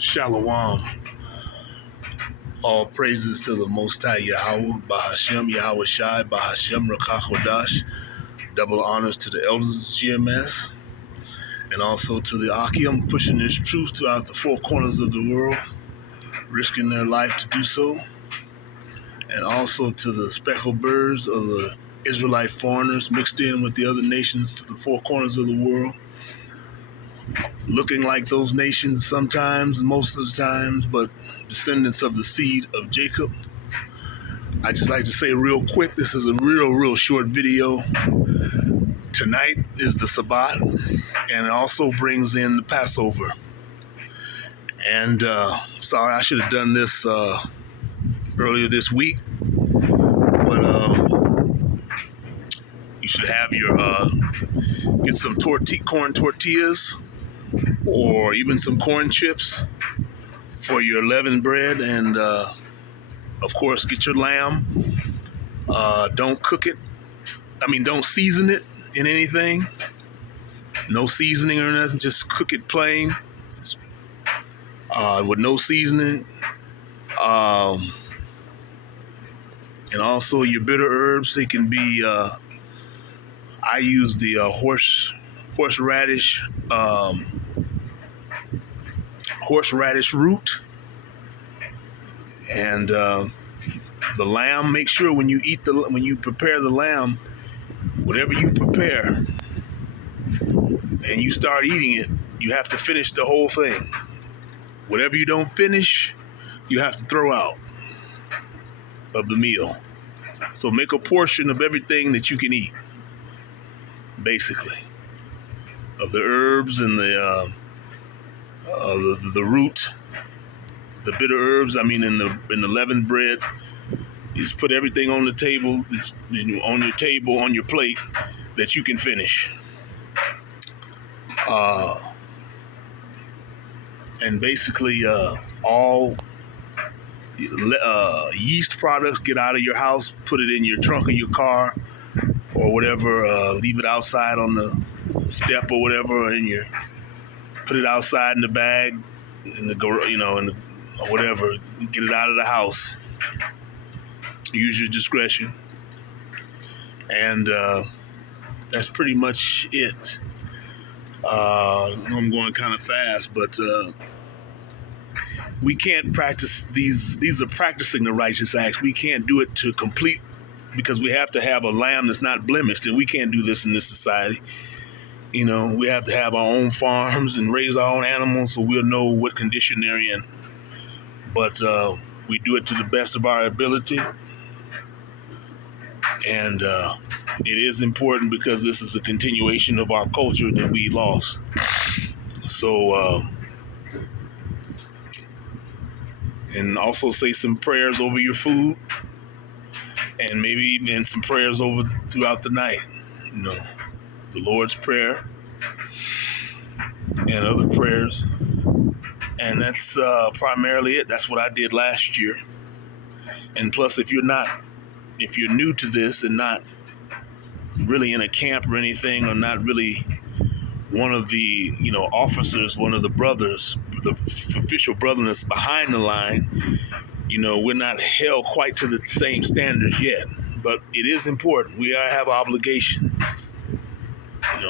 Shalom. All praises to the Most High Yahweh, Bahashem Yahweh Shai, Bahashem Rakachodash. Double honors to the elders of GMS, and also to the Akim pushing this truth throughout the four corners of the world, risking their life to do so. And also to the speckled birds of the Israelite foreigners mixed in with the other nations to the four corners of the world, looking like those nations sometimes, most of the times, but descendants of the seed of Jacob. I just like to say real quick, this is a real short video. Tonight is the Sabbath, and it also brings in the Passover. And sorry, I should have done this earlier this week, but you should have your get some corn tortillas or even some corn chips for your leavened bread, and of course get your lamb. Don't cook it. Don't season it in anything. No seasoning or nothing. Just cook it plain, with no seasoning. And also your bitter herbs. They can be. I use the horseradish root, and the lamb. Make sure when you prepare the lamb, whatever you prepare, and you start eating it, you have to finish the whole thing. Whatever you don't finish, you have to throw out of the meal. So make a portion of everything that you can eat, basically, of the herbs and the root, the bitter herbs. In the leavened bread. You just put everything on the table, on your plate, that you can finish. And basically, all yeast products, get out of your house, put it in your trunk of your car or whatever. Leave it outside on the step or whatever, put it outside in the bag, whatever. Get it out of the house. Use your discretion. And that's pretty much it. I know I'm going kind of fast, but we can't practice these. These are practicing the righteous acts. We can't do it to complete, because we have to have a lamb that's not blemished, and we can't do this in this society. We have to have our own farms and raise our own animals, so we'll know what condition they're in. But we do it to the best of our ability. And it is important, because this is a continuation of our culture that we lost. So, and also say some prayers over your food, and maybe even some prayers throughout the night. The Lord's Prayer and other prayers. And that's primarily it. That's what I did last year. And plus, if you're new to this and not really in a camp or anything, or not really one of the officers, one of the brothers, the official brotherness behind the line, we're not held quite to the same standards yet. But it is important. We have obligation.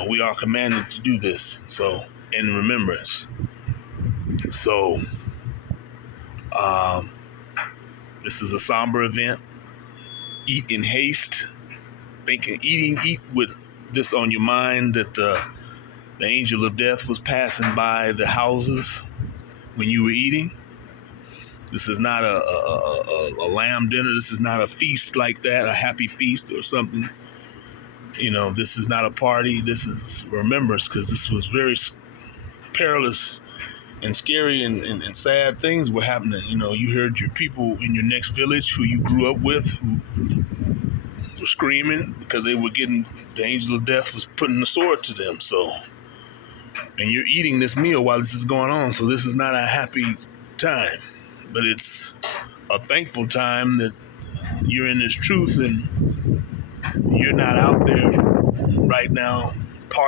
We are commanded to do this, so in remembrance. So this is a somber event. Eat in haste. Eat with this on your mind, that the angel of death was passing by the houses when you were eating. This is not a lamb dinner. This is not a feast like that, a happy feast or something. This is not a party. This is remembrance, because this was very perilous and scary and sad things were happening. You heard your people in your next village who you grew up with, who were screaming because they were the angel of death was putting the sword to them. So, and you're eating this meal while this is going on. So this is not a happy time, but it's a thankful time that you're in this truth, and you're not out there right now